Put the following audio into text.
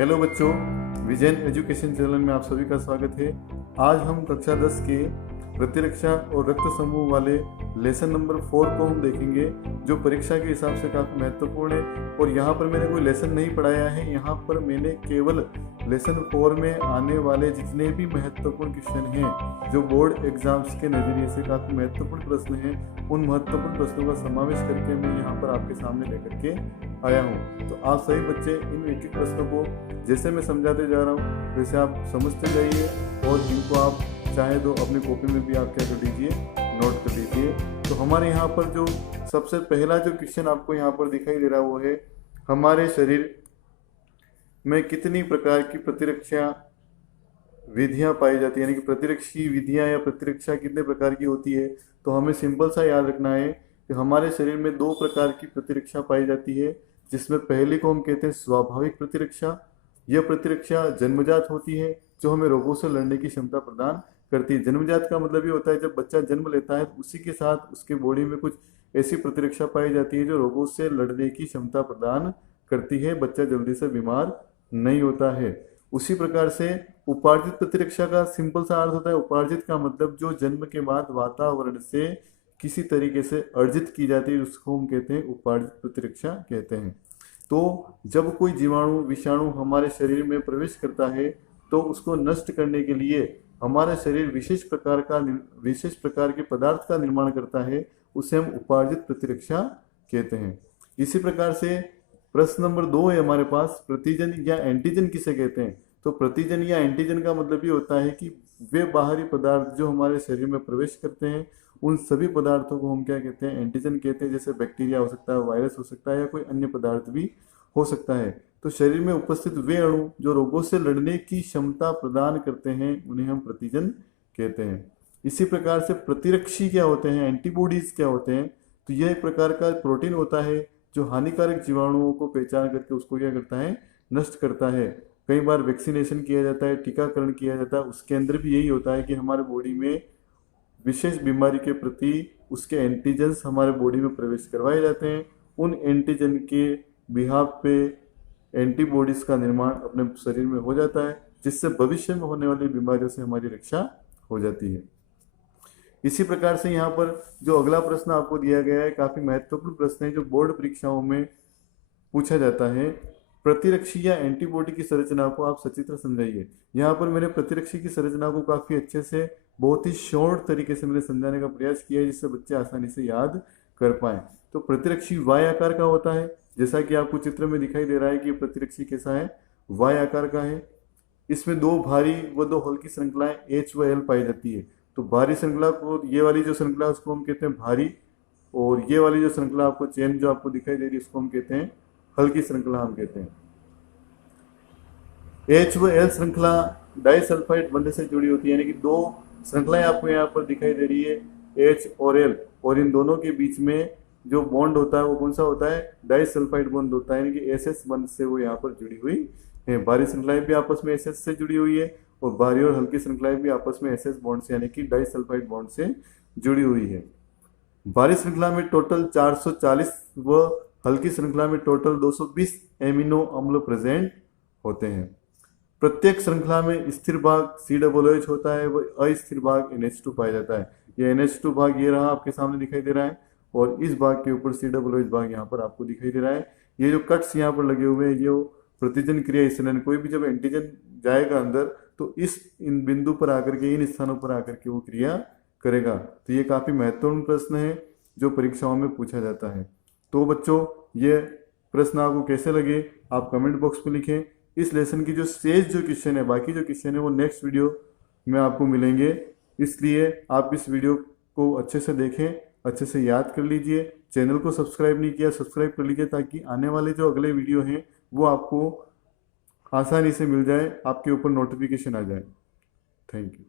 Hello बच्चों, Vijayan education channel में आप सभी का स्वागत है। आज हम कक्षा 10 के प्रतिरक्षा और रक्त समूह वाले लेसन नंबर 4 को हम देखेंगे, जो परीक्षा के हिसाब से काफ़ी महत्वपूर्ण है। और यहाँ पर मैंने कोई लेसन नहीं पढ़ाया है, यहाँ पर मैंने केवल लेसन 4 में आने वाले जितने भी महत्वपूर्ण क्वेश्चन हैं, जो बोर्ड एग्जाम्स के नज़रिए से काफ़ी महत्वपूर्ण प्रश्न हैं, उन महत्वपूर्ण प्रश्नों का समावेश करके मैं यहाँ पर आपके सामने लेकर के आया हूँ। तो आप सभी बच्चे इन एक एक प्रश्नों को जैसे मैं समझाते जा रहा हूँ वैसे आप समझते जाइए, और इनको आप चाहे तो अपनी कॉपी में भी आप क्या कर लीजिए, नोट कर लीजिए। तो हमारे यहाँ पर जो सबसे पहला जो क्वेश्चन आपको यहाँ पर दिखाई दे रहा है वो है, हमारे शरीर में कितनी प्रकार की प्रतिरक्षा विधियाँ पाई जाती है, यानी कि प्रतिरक्षी विधियाँ या प्रतिरक्षा कितने प्रकार की होती है। तो हमें सिंपल सा याद रखना है कि हमारे शरीर में 2 प्रकार की प्रतिरक्षा पाई जाती है, जिसमें पहले को हम कहते हैं स्वाभाविक प्रतिरक्षा। यह प्रतिरक्षा जन्मजात होती है, जो हमें रोगों से लड़ने की क्षमता प्रदान करती है। जन्मजात का मतलब ये होता है जब बच्चा जन्म लेता है उसी के साथ उसके बॉडी में कुछ ऐसी प्रतिरक्षा पाई जाती है जो रोगों से लड़ने की क्षमता प्रदान करती है, बच्चा जल्दी से बीमार नहीं होता है। उसी प्रकार से उपार्जित प्रतिरक्षा का सिंपल सा अर्थ होता है, उपार्जित का मतलब जो जन्म के बाद वातावरण से किसी तरीके से अर्जित की जाती है, उसको हम कहते हैं उपार्जित प्रतिरक्षा कहते हैं। तो जब कोई जीवाणु विषाणु हमारे शरीर में प्रवेश करता है तो उसको नष्ट करने के लिए हमारा शरीर विशेष प्रकार के पदार्थ का निर्माण करता है, उसे हम उपार्जित प्रतिरक्षा कहते हैं। इसी प्रकार से प्रश्न नंबर 2 है हमारे पास, प्रतिजन या एंटीजन किसे कहते हैं। तो प्रतिजन या एंटीजन का मतलब ये होता है कि वे बाहरी पदार्थ जो हमारे शरीर में प्रवेश करते हैं, उन सभी पदार्थों को हम क्या कहते हैं, एंटीजन कहते हैं। जैसे बैक्टीरिया हो सकता है, वायरस हो सकता है, या कोई अन्य पदार्थ भी हो सकता है। तो शरीर में उपस्थित वे अणु जो रोगों से लड़ने की क्षमता प्रदान करते हैं, उन्हें हम प्रतिजन कहते हैं। इसी प्रकार से प्रतिरक्षी क्या होते हैं, एंटीबॉडीज क्या होते हैं। तो यह एक प्रकार का प्रोटीन होता है जो हानिकारक जीवाणुओं को पहचान करके उसको क्या करता है, नष्ट करता है। कई बार वैक्सीनेशन किया जाता है, टीकाकरण किया जाता है, उसके अंदर भी यही होता है कि हमारे बॉडी में विशेष बीमारी के प्रति उसके एंटीजन्स हमारे बॉडी में प्रवेश करवाए जाते हैं। उन एंटीजन के बिहाफ पे एंटीबॉडीज का निर्माण अपने शरीर में हो जाता है, जिससे भविष्य में होने वाली बीमारियों से हमारी रक्षा हो जाती है। इसी प्रकार से यहाँ पर जो अगला प्रश्न आपको दिया गया है, काफी महत्वपूर्ण प्रश्न है जो बोर्ड परीक्षाओं में पूछा जाता है। प्रतिरक्षी या एंटीबॉडी की संरचना को आप सचित्र समझाइए। यहाँ पर मैंने प्रतिरक्षी की संरचना को काफी अच्छे से बहुत ही शॉर्ट तरीके से मैंने समझाने का प्रयास किया है, जिससे बच्चे आसानी से याद कर पाए। तो प्रतिरक्षी वाय आकार का होता है, जैसा कि आपको चित्र में दिखाई दे रहा है कि प्रतिरक्षी कैसा है, वाय आकार का है। इसमें 2 भारी व 2 हल्की श्रृंखलाएं H व L पाई जाती है। तो भारी श्रृंखला को, ये वाली जो श्रृंखला है उसको हम कहते हैं भारी, और ये वाली जो श्रृंखला आपको चेन जो आपको दिखाई दे रही है उसको हम कहते हैं हल्की श्रृंखला हम कहते हैं। H व L श्रृंखला डाइसल्फाइड बंध से जुड़ी होती है, यानी कि 2 श्रृंखलाएं आपको यहाँ पर दिखाई दे रही है, H और L, और इन दोनों के बीच में जो बॉन्ड होता है वो कौन सा होता है, डाइसल्फाइड बॉन्ड होता है, यानी कि SS बंध से वो यहाँ पर जुड़ी हुई है। भारी श्रृंखलाएं भी आपस में SS से जुड़ी हुई है, और भारी और हल्की श्रृंखलाएं भी आपस में SS बॉन्ड से, यानी कि डाइसल्फाइड बॉन्ड से जुड़ी हुई है। भारी श्रृंखला में टोटल 440 व हल्की श्रृंखला में टोटल 220 एमिनो अम्ल प्रेजेंट होते हैं। प्रत्येक श्रृंखला में स्थिर भाग COOH होता है, व अस्थिर भाग NH2 पाया जाता है। ये NH2 भाग ये रहा आपके सामने दिखाई दे रहा है, और इस भाग के ऊपर COOH भाग यहाँ पर आपको दिखाई दे रहा है। ये जो कट्स यहाँ पर लगे हुए हैं, ये प्रतिजन क्रिया स्थलन, कोई भी जब एंटीजन जाएगा अंदर तो इन बिंदु पर आकर के, इन स्थानों पर आकर के वो क्रिया करेगा। तो ये काफी महत्वपूर्ण प्रश्न है जो परीक्षाओं में पूछा जाता है। तो बच्चों, ये प्रश्न आपको कैसे लगे आप कमेंट बॉक्स में लिखें। इस लेसन की जो शेष जो क्वेश्चन है, बाकी जो क्वेश्चन है वो नेक्स्ट वीडियो में आपको मिलेंगे, इसलिए आप इस वीडियो को अच्छे से देखें, अच्छे से याद कर लीजिए। चैनल को सब्सक्राइब नहीं किया, सब्सक्राइब कर लीजिए, ताकि आने वाले जो अगले वीडियो हैं वो आपको आसानी से मिल जाए, आपके ऊपर नोटिफिकेशन आ जाए। Thank you.